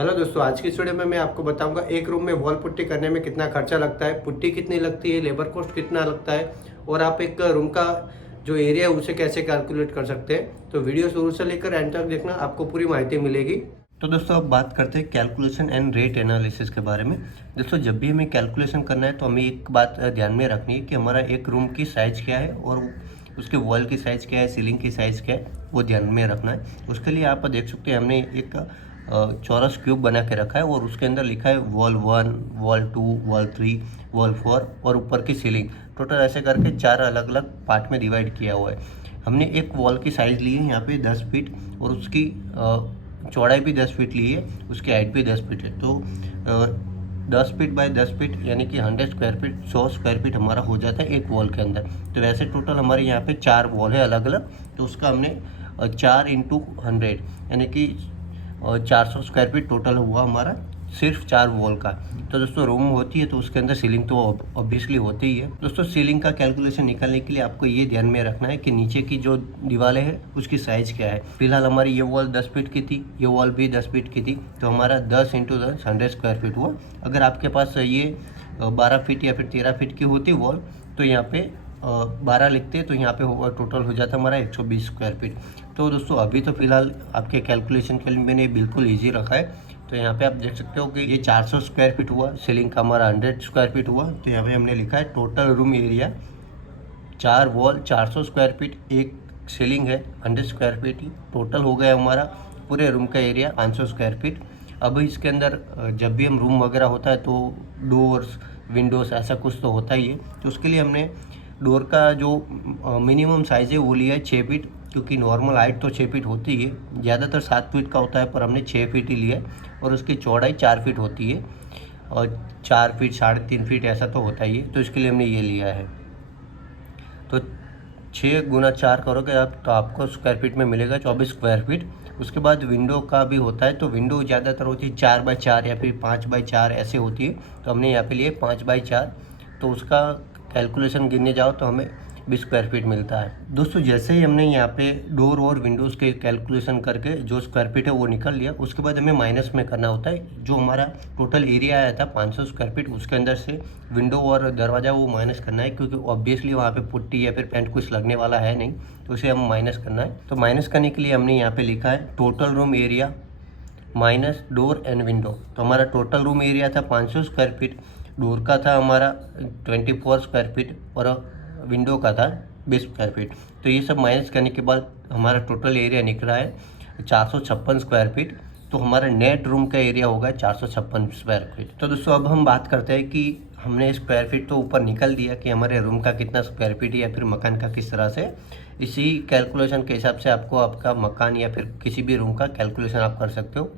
Hello दोस्तों, आज की इस वीडियो में मैं आपको बताऊंगा एक रूम में वॉल पुट्टी करने में कितना खर्चा लगता है, पुट्टी कितनी लगती है, लेबर कॉस्ट कितना लगता है और आप एक रूम का जो एरिया है उसे कैसे कैलकुलेट कर सकते हैं। तो वीडियो शुरू से लेकर एंड तक देखना, आपको पूरी माहिती मिलेगी। तो दोस्तों अब बात करते हैं कैलकुलेशन एंड रेट एनालिसिस के बारे में। दोस्तों जब भी हमें कैलकुलेशन करना है तो हमें एक बात ध्यान में रखनी है कि हमारा एक रूम की साइज़ क्या है और उसके वॉल की साइज़ क्या है, सीलिंग की साइज़ क्या है, वो ध्यान में रखना है। उसके लिए आप देख सकते हैं हमने एक चौरस क्यूब बना के रखा है और उसके अंदर लिखा है वॉल 1, वॉल 2, वॉल 3, वॉल 4 और ऊपर की सीलिंग। टोटल ऐसे करके 4 अलग अलग पार्ट में डिवाइड किया हुआ है। हमने एक वॉल की साइज़ ली है यहाँ पे 10 फीट और उसकी चौड़ाई भी 10 फीट ली है, उसकी हाइट भी 10 फीट है। तो 10 फीट बाय 10 फीट यानी कि 100 स्क्वायर फीट, 100 स्क्वायर फीट हमारा हो जाता है एक वॉल के अंदर। तो वैसे टोटल हमारे यहाँ पे 4 वॉल है अलग अलग, तो उसका हमने 4 इंटू 100 यानी कि 400 स्क्वायर फीट टोटल हुआ हमारा सिर्फ 4 वॉल का। तो दोस्तों रूम होती है तो उसके अंदर सीलिंग तो ऑब्वियसली होती ही है। दोस्तों सीलिंग का कैलकुलेशन निकालने के लिए आपको ये ध्यान में रखना है कि नीचे की जो दीवारें हैं उसकी साइज़ क्या है। फिलहाल हमारी ये वॉल 10 फीट की थी, ये वॉल भी 10 फीट की थी, तो हमारा 10 इंटू 10 100 स्क्वायर फीट हुआ। अगर आपके पास ये 12 फीट या फिर 13 फीट की होती वॉल तो यहाँ पे 12 लिखते तो यहाँ पे टोटल हो जाता हमारा 120 स्क्वायर फीट। तो दोस्तों अभी तो फिलहाल आपके कैलकुलेशन के लिए मैंने बिल्कुल इजी रखा है। तो यहाँ पे आप देख सकते हो कि ये 400 स्क्वायर फीट हुआ, सीलिंग का हमारा 100 स्क्वायर फीट हुआ। तो यहाँ पे हमने लिखा है total room area 4 wall 400 square feet, एक सीलिंग है 100 स्क्वायर फीट, टोटल हो गया हमारा पूरे रूम का एरिया 500 स्क्वायर फीट। अब इसके अंदर जब भी हम रूम वगैरह होता है तो डोर्स विंडोज़ ऐसा कुछ तो होता ही है। तो उसके लिए हमने डोर का जो मिनिमम साइज़ है वो लिया है 6 फीट, क्योंकि नॉर्मल हाइट तो 6 फीट होती है, ज़्यादातर 7 फीट का होता है, पर हमने 6 फीट ही लिया है। और उसकी चौड़ाई 4 फीट होती है और 4 फीट 3.5 फीट ऐसा तो होता ही है, तो इसके लिए हमने ये लिया है। तो 6 गुना 4 करोगे आप तो आपको स्क्वायर फीट में मिलेगा 24 स्क्वायर फीट। उसके बाद विंडो का भी होता है, तो विंडो ज़्यादातर होती है 4 बाई 4 या फिर 5 बाई 4 ऐसे होती है, तो हमने यहाँ पे लिए 5 बाई 4। तो उसका कैलकुलेशन गिनने जाओ तो हमें 20 स्क्वायर फीट मिलता है। दोस्तों जैसे ही हमने यहाँ पे डोर और विंडोज़ के कैलकुलेशन करके जो स्क्वायर फीट है वो निकल लिया, उसके बाद हमें माइनस में करना होता है। जो हमारा टोटल एरिया आया था 500 स्क्वायर फीट, उसके अंदर से विंडो और दरवाज़ा वो माइनस करना है, क्योंकि ऑब्वियसली वहाँ पे पुट्टी या फिर पेंट कुछ लगने वाला है नहीं, तो उसे हम माइनस करना है। तो माइनस करने के लिए हमने यहाँ पे लिखा है total room area minus door and window. तो हमारा टोटल रूम एरिया था 500 स्क्वायर फीट, डोर का था हमारा 24 स्क्वायर फीट और विंडो का था 20 स्क्वायर फीट। तो ये सब माइनस करने के बाद हमारा टोटल एरिया निकला है 456 स्क्वायर फीट। तो हमारा नेट रूम का एरिया होगा 456 स्क्वायर फीट। तो दोस्तों अब हम बात करते हैं कि हमने स्क्वायर फीट तो ऊपर निकल दिया कि हमारे रूम का कितना स्क्वायर फीट है या फिर मकान का किस तरह से। इसी कैलकुलेशन के हिसाब से आपको आपका मकान या फिर किसी भी रूम का कैलकुलेशन आप कर सकते हो।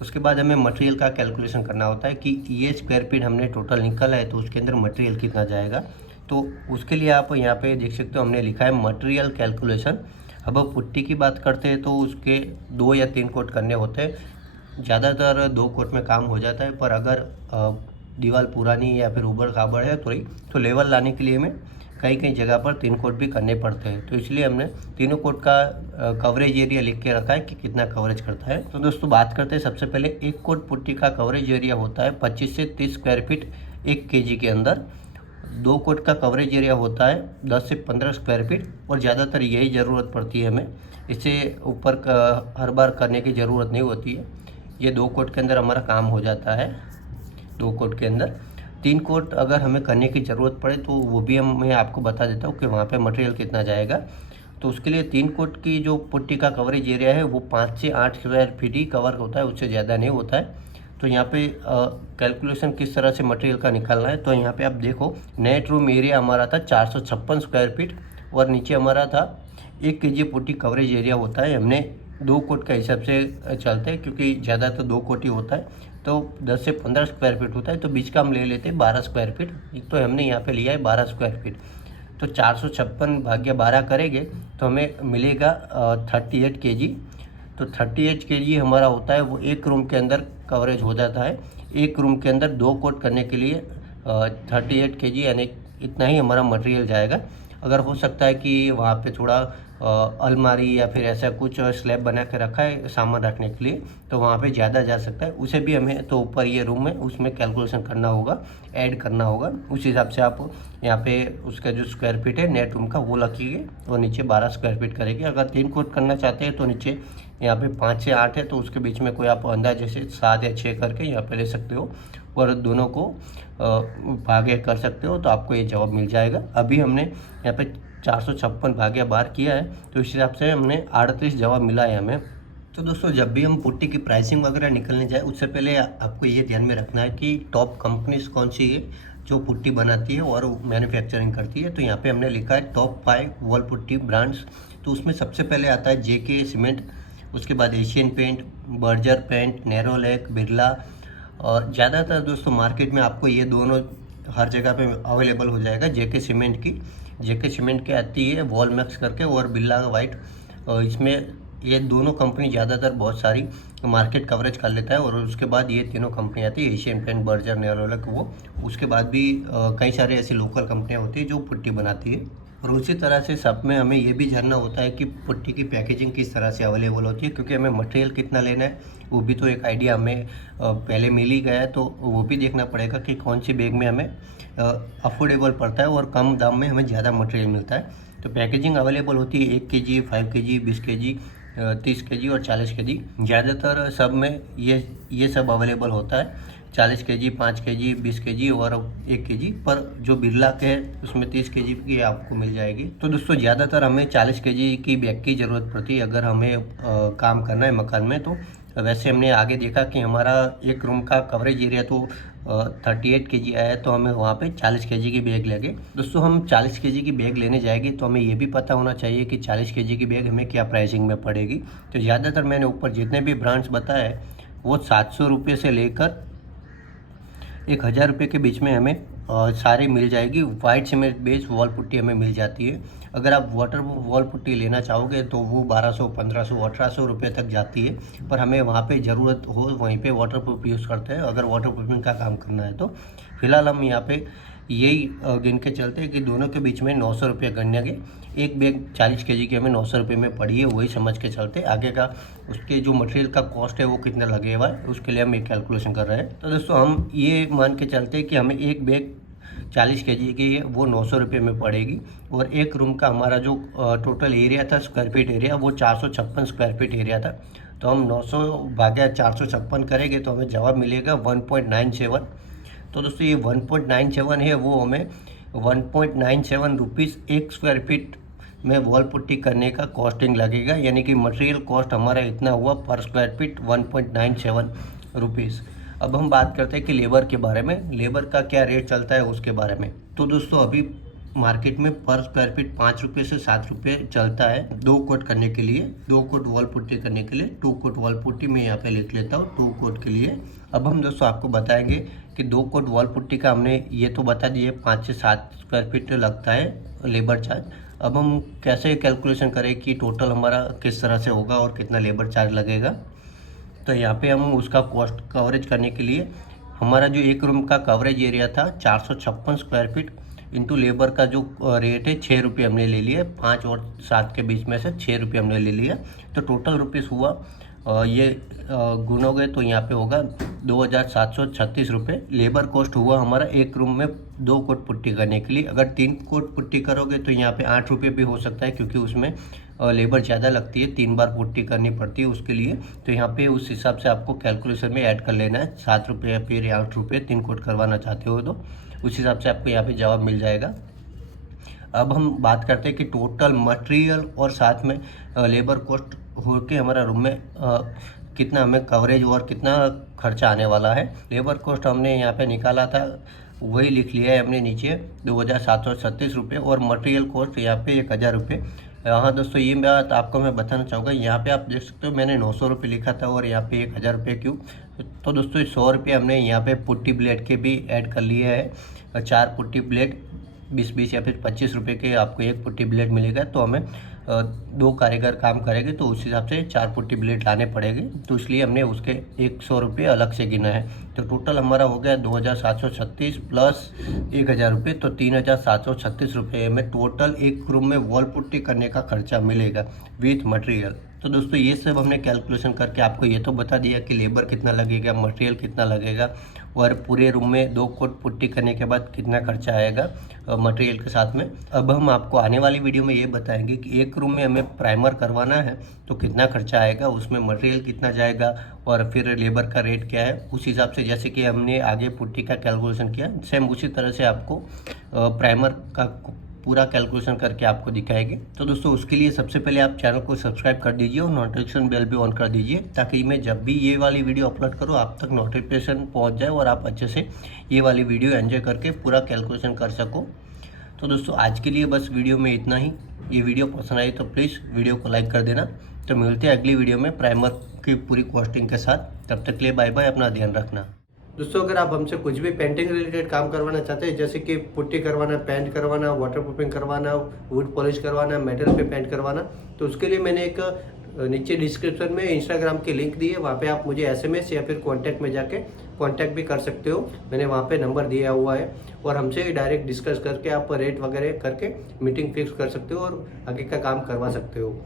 उसके बाद हमें मटेरियल का कैलकुलेशन करना होता है कि ये स्क्वायर फीट हमने टोटल निकाला है तो उसके अंदर मटेरियल कितना जाएगा। तो उसके लिए आप यहाँ पे देख सकते हो हमने लिखा है मटेरियल कैलकुलेशन। अब पुट्टी की बात करते हैं तो उसके 2 या 3 कोट करने होते हैं, ज़्यादातर 2 कोट में काम हो जाता है। पर अगर दीवार पुरानी या फिर ऊबड़ खाबड़ है थोड़ी, तो लेवल लाने के लिए हमें कई कई जगह पर 3 कोट भी करने पड़ते हैं। तो इसलिए हमने तीनों कोट का कवरेज एरिया लिख के रखा है कि कितना कवरेज करता है। तो दोस्तों बात करते हैं सबसे पहले एक कोट पुट्टी का कवरेज एरिया होता है 25 से 30 स्क्वायर फीट 1 kg के अंदर। 2 कोट का कवरेज एरिया होता है 10 से 15 स्क्वायर फीट, और ज़्यादातर यही ज़रूरत पड़ती है हमें, इससे ऊपर हर बार करने की ज़रूरत नहीं होती है। ये 2 कोट के अंदर हमारा काम हो जाता है। 2 कोट के अंदर 3 कोट अगर हमें करने की ज़रूरत पड़े तो वो भी मैं आपको बता देता हूँ कि वहाँ पे मटेरियल कितना जाएगा। तो उसके लिए 3 कोट की जो पुट्टी का कवरेज एरिया है वो 5 से 8 स्क्वायर फीट ही कवर होता है, उससे ज़्यादा नहीं होता है। तो यहाँ पे कैलकुलेशन किस तरह से मटेरियल का निकालना है, तो यहाँ पे आप देखो नेट रूम एरिया हमारा था 456 स्क्वायर फीट और नीचे हमारा था 1 kg पुट्टी कवरेज एरिया होता है। हमने 2 कोट का हिसाब से चलते हैं क्योंकि ज़्यादा तो 2 कोट ही होता है, तो 10 से 15 स्क्वायर फीट होता है, तो बीच का हम ले लेते हैं 12 स्क्वायर फीट। तो हमने यहाँ पे लिया है 12 स्क्वायर फीट। तो 456 भाग्य 12 करेंगे तो हमें मिलेगा 38 kg। तो 38 kg हमारा होता है, वो एक रूम के अंदर कवरेज हो जाता है। एक रूम के अंदर 2 कोट करने के लिए 38 kg यानी इतना ही हमारा मटेरियल जाएगा। अगर हो सकता है कि वहाँ पे थोड़ा अलमारी या फिर ऐसा कुछ स्लैब बना के रखा है सामान रखने के लिए, तो वहाँ पे ज़्यादा जा सकता है, उसे भी हमें तो ऊपर ये रूम है उसमें कैलकुलेशन करना होगा, ऐड करना होगा। उस हिसाब से आप यहाँ पे उसका जो स्क्वायर फीट है नेट रूम का वो रखिए और नीचे 12 स्क्वायर फीट करेंगे। अगर 3 कोट करना चाहते हैं तो नीचे यहाँ पे 5 से 8 है, तो उसके बीच में कोई आप अंदाजे से 7 या 6 करके यहाँ पे ले सकते हो और दोनों को भागे कर सकते हो, तो आपको ये जवाब मिल जाएगा। अभी हमने यहाँ पे 456 भाग्य बार किया है, तो इस हिसाब से हमने 38 जवाब मिला है हमें। तो दोस्तों जब भी हम पुट्टी की प्राइसिंग वगैरह निकलने जाए उससे पहले आपको ये ध्यान में रखना है कि टॉप कंपनीज कौन सी है जो पुट्टी बनाती है और मैन्युफैक्चरिंग करती है। तो यहाँ पे हमने लिखा है टॉप 5 वॉल पुट्टी ब्रांड्स। तो उसमें सबसे पहले आता है जेके सीमेंट, उसके बाद Asian paint, Berger paint, Nerolac, Birla. और ज़्यादातर दोस्तों मार्केट में आपको ये दोनों हर जगह पे अवेलेबल हो जाएगा। जेके सीमेंट की आती है वॉल मैक्स करके और बिरला वाइट। इसमें ये दोनों कंपनी ज़्यादातर बहुत सारी मार्केट कवरेज कर लेता है। और उसके बाद ये तीनों कंपनी आती है एशियन पेंट, बर्जर, नेरोलैक वो। उसके बाद भी कई सारे ऐसी लोकल कंपनियाँ होती है जो पुट्टी बनाती है। और उसी तरह से सब में हमें ये भी जानना होता है कि पुट्टी की पैकेजिंग किस तरह से अवेलेबल होती है, क्योंकि हमें मटेरियल कितना लेना है वो भी तो एक आइडिया हमें पहले मिल ही गया है। तो वो भी देखना पड़ेगा कि कौन सी बैग में हमें अफोर्डेबल पड़ता है और कम दाम में हमें ज़्यादा मटेरियल मिलता है। तो पैकेजिंग अवेलेबल होती है 1 kg, 5 kg, 20 kg, 30 kg और 40 kg। ज़्यादातर सब में ये सब अवेलेबल होता है। 40 kg, 5 kg, 20 kg और 1 kg। पर जो बिरला के है उसमें 30 kg की आपको मिल जाएगी। तो दोस्तों ज़्यादातर हमें 40 kg की बैग की ज़रूरत पड़ती है अगर हमें काम करना है मकान में। तो वैसे हमने आगे देखा कि हमारा एक रूम का कवरेज एरिया तो 38 kg आया है, तो हमें वहाँ पे 40 kg की बैग लगे। दोस्तों हम 40 kg की बैग लेने जाएंगे तो हमें ये भी पता होना चाहिए कि 40 kg की बैग हमें क्या प्राइसिंग में पड़ेगी। तो ज़्यादातर मैंने ऊपर जितने भी ब्रांड्स बताए वो 700 रुपये से लेकर 1000 रुपये के बीच में हमें सारी मिल जाएगी। White cement base wall putty हमें मिल जाती है। अगर आप वाटर वॉल पुट्टी लेना चाहोगे तो वो 1200, 1500, 1800 रुपये तक जाती है। पर हमें वहाँ पे ज़रूरत हो वहीं पे वाटर प्रूफ यूज़ करते हैं अगर वाटर प्रूफिंग का काम करना है तो। फिलहाल हम यहाँ पे यही गिन के चलते हैं कि दोनों के बीच में 900 रुपये गणेंगे। एक बैग 40 kg की हमें 900 रुपये में पड़ी है, वही समझ के चलते। आगे का उसके जो मटेरियल का कॉस्ट है वो कितना लगेगा उसके लिए हम एक कैलकुलेशन कर रहे हैं। तो दोस्तों हम ये मान के चलते हैं कि हमें एक बैग 40 kg की है वो 900 रुपये में पड़ेगी। और एक रूम का हमारा जो टोटल एरिया था स्क्वायर फीट एरिया वो 456 स्क्वायर फीट एरिया था। तो हम 900 भाग्या 456 करेंगे तो हमें जवाब मिलेगा 1.97। तो दोस्तों ये 1.97 है वो हमें 1.97 रुपीज़ 1 स्क्वायर फीट में वॉल पुट्टी करने का कॉस्टिंग लगेगा। यानी कि मटेरियल कॉस्ट हमारा इतना हुआ पर स्क्वायर फीट 1.97 रुपीज़। अब हम बात करते हैं कि लेबर के बारे में, लेबर का क्या रेट चलता है उसके बारे में। तो दोस्तों अभी मार्केट में पर स्क्वायर फीट 5 रुपये से 7 रुपये चलता है 2 कोट करने के लिए, 2 कोट वॉल पुट्टी करने के लिए। 2 कोट वॉल पुट्टी मैं यहाँ पे लिख लेता हूँ 2 कोट के लिए। अब हम दोस्तों आपको बताएंगे कि 2 कोट वॉल पुट्टी का हमने ये तो बता दिए 5 से 7 स्क्वायर फीट लगता है लेबर चार्ज। अब हम कैसे कैलकुलेशन करें कि टोटल हमारा किस तरह से होगा और कितना लेबर चार्ज लगेगा। तो यहाँ पे हम उसका कॉस्ट कवरेज करने के लिए हमारा जो एक रूम का कवरेज एरिया था 456 स्क्वायर फीट इंटू लेबर का जो रेट है 6 रुपये हमने ले लिए। 5 और 7 के बीच में से 6 रुपये हमने ले लिया। तो टोटल रुपीस हुआ ये गुनोगे तो यहाँ पे होगा 2736 रुपये। लेबर कॉस्ट हुआ हमारा एक रूम में 2 कोट पुट्टी करने के लिए। अगर 3 कोट पुट्टी करोगे तो यहाँ पे 8 रुपये भी हो सकता है, क्योंकि उसमें लेबर ज़्यादा लगती है, 3 बार पुट्टी करनी पड़ती है उसके लिए। तो यहाँ पे उस हिसाब से आपको कैलकुलेशन में ऐड कर लेना है 7 रुपये या फिर 8 रुपये 3 कोट करवाना चाहते हो तो उस हिसाब से आपको यहाँ पे जवाब मिल जाएगा। अब हम बात करते हैं कि टोटल मटेरियल और साथ में लेबर कॉस्ट हो के हमारा रूम में कितना हमें कवरेज और कितना खर्चा आने वाला है। लेबर कॉस्ट हमने यहाँ पे निकाला था वही लिख लिया है हमने नीचे 2736 रुपये और मटेरियल कॉस्ट यहाँ पे 1000 रुपये। हाँ दोस्तों ये बात आपको मैं बताना चाहूँगा, यहाँ पे आप देख सकते हो मैंने 900 रुपये लिखा था और यहाँ पे 1000 रुपये क्यों। तो दोस्तों 100 रुपये हमने यहाँ पे पुट्टी ब्लेड के भी ऐड कर लिए है। 4 पुट्टी ब्लेड 20-20 या फिर 25 रुपये के आपको एक पुट्टी ब्लेड मिलेगा। तो हमें 2 कारीगर काम करेंगे तो उस हिसाब से 4 पुट्टी ब्लेड लाने पड़ेंगे, तो इसलिए हमने उसके 100 रुपये अलग से गिना है। तो टोटल हमारा हो गया 2736 प्लस 1000 रुपये, तो 3736 रुपये में टोटल एक रूम में वॉल पुट्टी करने का खर्चा मिलेगा विथ मटेरियल। तो दोस्तों ये सब हमने कैलकुलेशन करके आपको ये तो बता दिया कि लेबर कितना लगेगा, मटेरियल कितना लगेगा और पूरे रूम में 2 कोट पुट्टी करने के बाद कितना खर्चा आएगा मटेरियल के साथ में। अब हम आपको आने वाली वीडियो में ये बताएंगे कि एक रूम में हमें प्राइमर करवाना है तो कितना खर्चा आएगा, उसमें मटेरियल कितना जाएगा और फिर लेबर का रेट क्या है। उस हिसाब से जैसे कि हमने आगे पुट्टी का कैलकुलेशन किया, सेम उसी तरह से आपको प्राइमर का पूरा कैलकुलेशन करके आपको दिखाएंगे। तो दोस्तों उसके लिए सबसे पहले आप चैनल को सब्सक्राइब कर दीजिए और नोटिफिकेशन बेल भी ऑन कर दीजिए, ताकि मैं जब भी ये वाली वीडियो अपलोड करूँ आप तक नोटिफिकेशन पहुंच जाए और आप अच्छे से ये वाली वीडियो एंजॉय करके पूरा कैलकुलेशन कर सको। तो दोस्तों आज के लिए बस वीडियो में इतना ही। ये वीडियो पसंद आई तो प्लीज़ वीडियो को लाइक कर देना। तो मिलते हैं अगली वीडियो में प्राइमर की पूरी कॉस्टिंग के साथ। तब तक के लिए बाय बाय, अपना ध्यान रखना। दोस्तों अगर आप हमसे कुछ भी पेंटिंग रिलेटेड काम करवाना चाहते हैं, जैसे कि पुट्टी करवाना, पेंट करवाना, वाटर प्रूफिंग करवाना, वुड पॉलिश करवाना, मेटल पे पेंट करवाना, तो उसके लिए मैंने एक नीचे डिस्क्रिप्शन में इंस्टाग्राम की लिंक दी है, वहाँ पे आप मुझे SMS या फिर कॉन्टैक्ट में जाके कॉन्टैक्ट भी कर सकते हो। मैंने वहाँ पे नंबर दिया हुआ है और हमसे डायरेक्ट डिस्कस करके आप रेट वगैरह करके मीटिंग फिक्स कर सकते हो और आगे का काम करवा सकते हो।